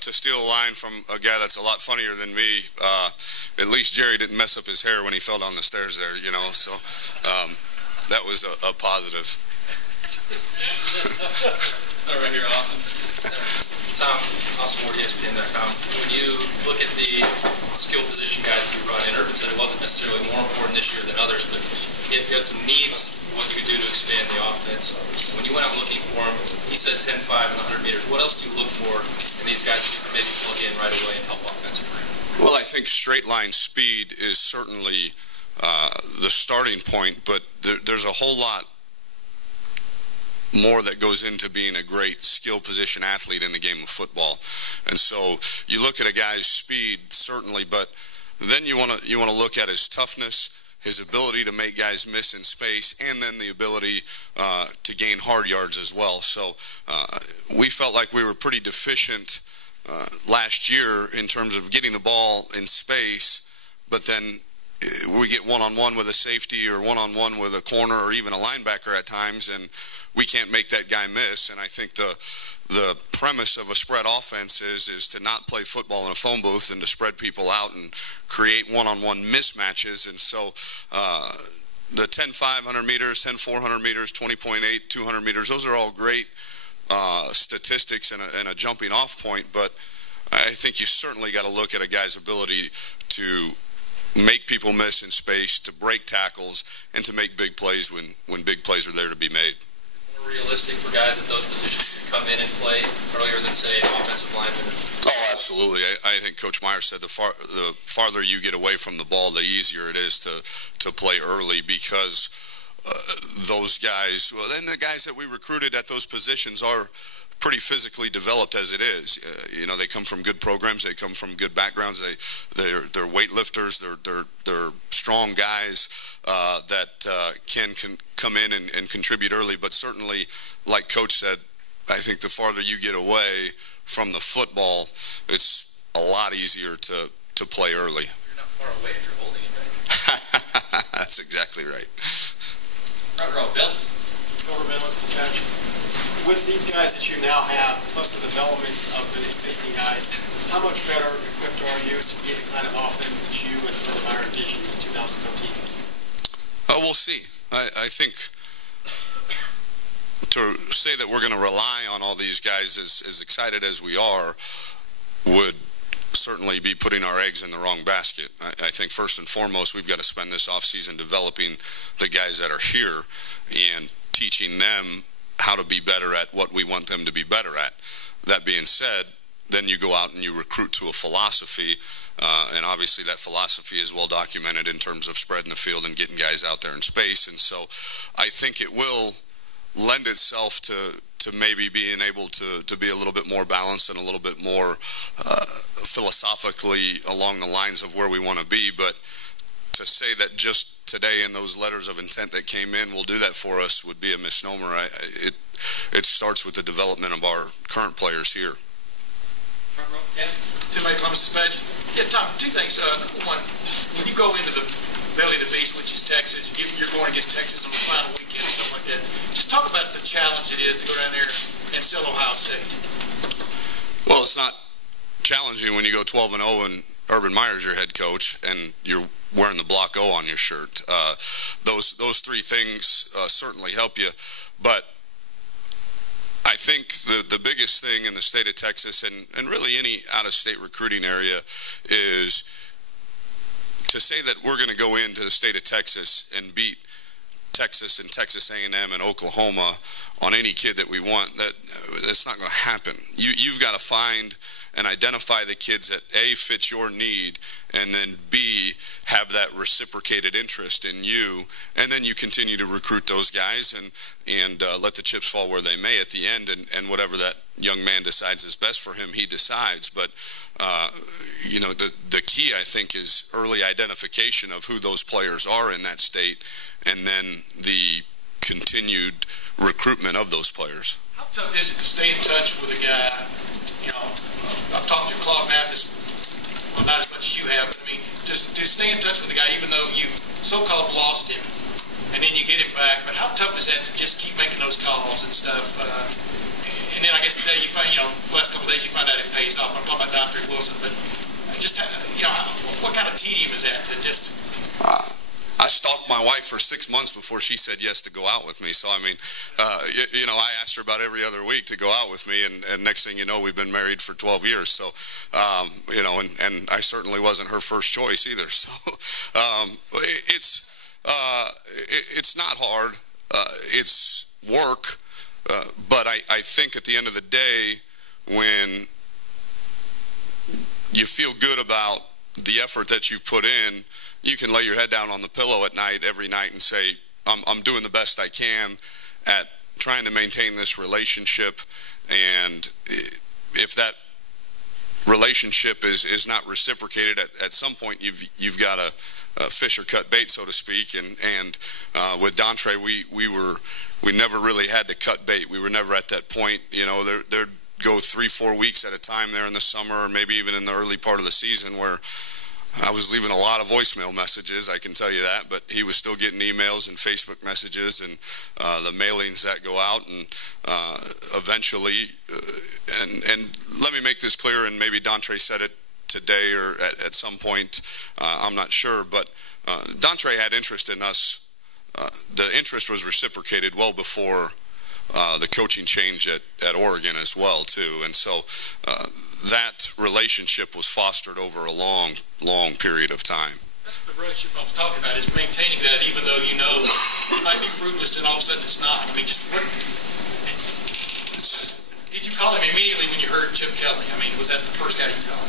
to steal a line from a guy that's a lot funnier than me, at least Jerry didn't mess up his hair when he fell down the stairs there, you know, so that was a positive. Start right here, Austin. Tom, Austin Ward, ESPN.com. When you look at the skill position guys that you brought in, Urban said it wasn't necessarily more important this year than others, but you had some needs for what you could do to expand the offense. When you went out looking for him, he said 10, 5, and 100 meters. What else do you look for in these guys that you can maybe plug in right away and help offensively? Well, I think straight line speed is certainly the starting point, but there's a whole lot more that goes into being a great skill position athlete in the game of football. And so you look at a guy's speed, certainly, but then you want to look at his toughness, his ability to make guys miss in space, and then the ability to gain hard yards as well. So we felt like we were pretty deficient last year in terms of getting the ball in space, but then we get one-on-one with a safety or one-on-one with a corner or even a linebacker at times, and we can't make that guy miss. And I think the premise of a spread offense is to not play football in a phone booth and to spread people out and create one-on-one mismatches. And so the 10, 500 meters, 10, 400 meters, 20.8, 200 meters, those are all great statistics and a jumping off point, but I think you certainly got to look at a guy's ability to make people miss in space, to break tackles, and to make big plays when big plays are there to be made. More realistic for guys at those positions to come in and play earlier than, say, an offensive lineman? Oh, absolutely. I think Coach Meyer said the farther you get away from the ball, the easier it is to play early, because those guys, well, then the guys that we recruited at those positions are pretty physically developed as it is. You know, they come from good programs, they come from good backgrounds, they're weightlifters, they're strong guys that can come in and contribute early. But certainly, like Coach said, I think the farther you get away from the football, it's a lot easier to play early. You're not far away if you're holding it, right? That's exactly right. Front row, Bill. Dispatch. With these guys that you now have, plus the development of the existing guys, how much better equipped are you to be the kind of offense that you and Bill Meyer envisioned in 2015? We'll see. I think to say that we're going to rely on all these guys as excited as we are would certainly be putting our eggs in the wrong basket. I think first and foremost we've got to spend this offseason developing the guys that are here and teaching them how to be better at what we want them to be better at. That being said, then you go out and you recruit to a philosophy, and obviously that philosophy is well documented in terms of spreading the field and getting guys out there in space. And so I think it will lend itself to maybe being able to be a little bit more balanced and a little bit more philosophically along the lines of where we want to be. But to say that just today in those letters of intent that came in will do that for us would be a misnomer. It starts with the development of our current players here. Tim Columbus Dispatch. Yeah, Tom, two things. Number one, when you go into the belly of the beast, which is Texas, and you're going against Texas on the final weekend and stuff like that, just talk about the challenge it is to go down there and sell Ohio State. Well, it's not challenging when you go 12-0 and Urban Meyer's your head coach and you're wearing the block O on your shirt. Those three things certainly help you, but I think the biggest thing in the state of Texas and really any out-of-state recruiting area is to say that we're going to go into the state of Texas and beat Texas and Texas A&M and Oklahoma on any kid that we want. That's not going to happen. You've got to find and identify the kids that A, fit your need, and then B, have that reciprocated interest in you, and then you continue to recruit those guys and let the chips fall where they may at the end, and whatever that young man decides is best for him, he decides. But you know, the key, I think, is early identification of who those players are in that state, and then the continued recruitment of those players. How tough is it to stay in touch with a guy? You know, I've talked to Claude Mathis, well, not as much as you have, but I mean, just to stay in touch with the guy, even though you've so-called lost him, and then you get him back. But how tough is that to just keep making those calls and stuff? and then I guess today you find, the last couple of days you find out it pays off. I'm talking about Dontre Wilson, but just, what kind of tedium is that? I stalked my wife for 6 months before she said yes to go out with me. So, I mean, I asked her about every other week to go out with me, and next thing you know, we've been married for 12 years. So, and I certainly wasn't her first choice either. So, it's not hard. It's work. But I think at the end of the day, when you feel good about the effort that you've put in, you can lay your head down on the pillow at night every night and say, I'm doing the best I can at trying to maintain this relationship. And if that relationship is not reciprocated, at some point you've got to fish or cut bait, so to speak. And with Dontre, we never really had to cut bait. We were never at that point. There'd go 3-4 weeks at a time there in the summer, or maybe even in the early part of the season, where I was leaving a lot of voicemail messages, I can tell you that, but he was still getting emails and Facebook messages and the mailings that go out, and eventually, and let me make this clear, and maybe Dontre said it today or at some point, I'm not sure, but Dontre had interest in us. The interest was reciprocated well before the coaching change at Oregon as well, too, and so that relationship was fostered over a long period of time. That's what the relationship I was talking about, is maintaining that, even though you know it might be fruitless and all of a sudden it's not. I mean, just what did you call him immediately when you heard Chip Kelly? I mean, was that the first guy you called?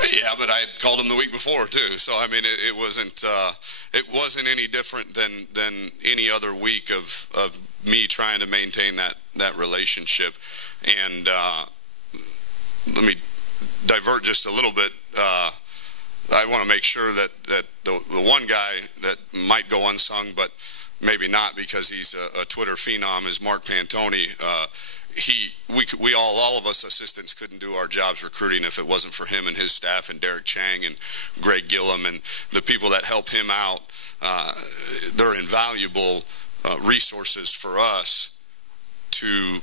Yeah, but I had called him the week before too. So I mean, it wasn't any different than any other week of me trying to maintain that relationship. And let me divert just a little bit. I want to make sure that the one guy that might go unsung, but maybe not because he's a Twitter phenom, is Mark Pantoni. All of us assistants couldn't do our jobs recruiting if it wasn't for him and his staff, and Derek Chang and Greg Gillum and the people that help him out. They're invaluable resources for us to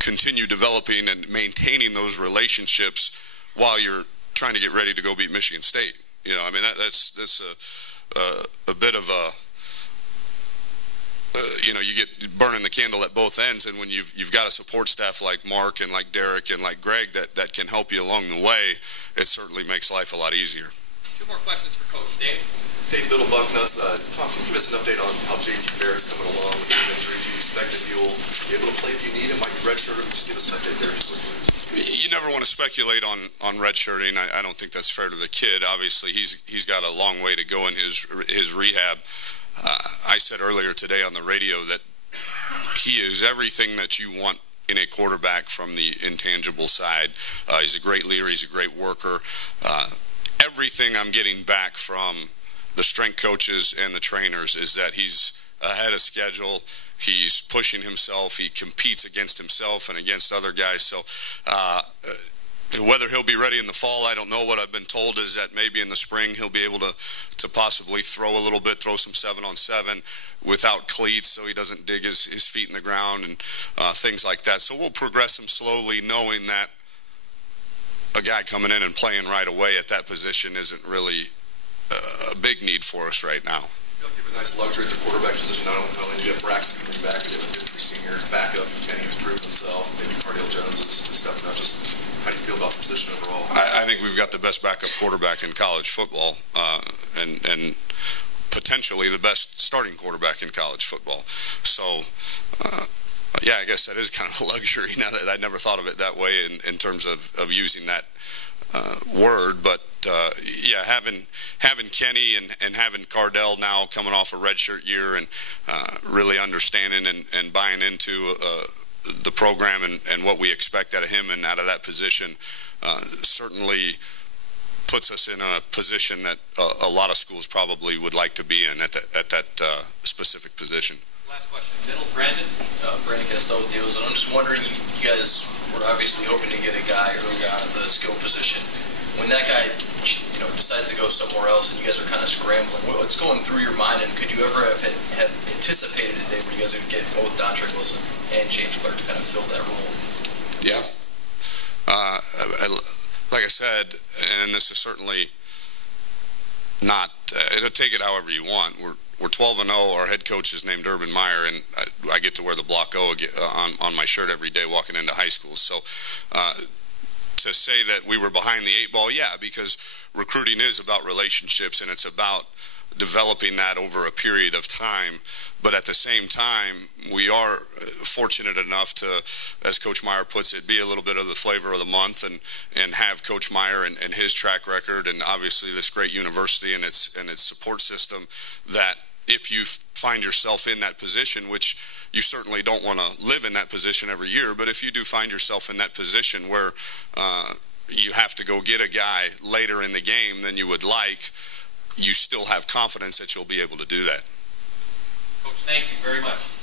continue developing and maintaining those relationships while you're trying to get ready to go beat Michigan State. I mean, that's a bit of a you get burning the candle at both ends, and when you've got a support staff like Mark and like Derek and like Greg that can help you along the way, it certainly makes life a lot easier. 2 more questions for Coach. Dave Biddle, Bucknuts. Tom, can you give us an update on how JT Barrett's coming along with his injury? Do you expect that he'll be able to play if you need him? Might be redshirted? Just give us an update there. You never want to speculate on redshirting. I don't think that's fair to the kid. Obviously, he's got a long way to go in his rehab. I said earlier today on the radio that he is everything that you want in a quarterback from the intangible side. He's a great leader. He's a great worker. Everything I'm getting back from the strength coaches and the trainers is that he's ahead of schedule. He's pushing himself. He competes against himself and against other guys. So whether he'll be ready in the fall, I don't know. What I've been told is that maybe in the spring he'll be able to possibly throw a little bit, throw some 7-on-7 without cleats so he doesn't dig his feet in the ground and things like that. So we'll progress him slowly, knowing that a guy coming in and playing right away at that position isn't really a big need for us right now. You have a nice luxury at the quarterback position. Not only do you have Braxton coming back, but you have a good senior backup, and Kenny who's proven himself. Maybe Cardale Jones is stepping up. Just how do you feel about the position overall? I think we've got the best backup quarterback in college football, and potentially the best starting quarterback in college football. So, yeah, I guess that is kind of a luxury. Now that I never thought of it that way in terms of using that word, but yeah, having Kenny and having Cardale now coming off a redshirt year and really understanding and buying into the program and what we expect out of him and out of that position certainly puts us in a position that a lot of schools probably would like to be in at that specific position. Last question, Brandon Castel with the Ozone. I'm just wondering, you guys were obviously hoping to get a guy early on at the skill position. When that guy, decides to go somewhere else and you guys are kind of scrambling, what's going through your mind, and could you ever have anticipated a day where you guys would get both Dontre Wilson and James Clark to kind of fill that role? Yeah. Like I said, and this is certainly not, take it however you want. We're 12-0. Our head coach is named Urban Meyer, and I get to wear the block O on my shirt every day walking into high school. So to say that we were behind the 8 ball, yeah, because recruiting is about relationships and it's about developing that over a period of time. But at the same time, we are fortunate enough to, as Coach Meyer puts it, be a little bit of the flavor of the month and have Coach Meyer and his track record and obviously this great university and its support system, that if you find yourself in that position, which you certainly don't want to live in that position every year, but if you do find yourself in that position where you have to go get a guy later in the game than you would like, you still have confidence that you'll be able to do that. Coach, thank you very much.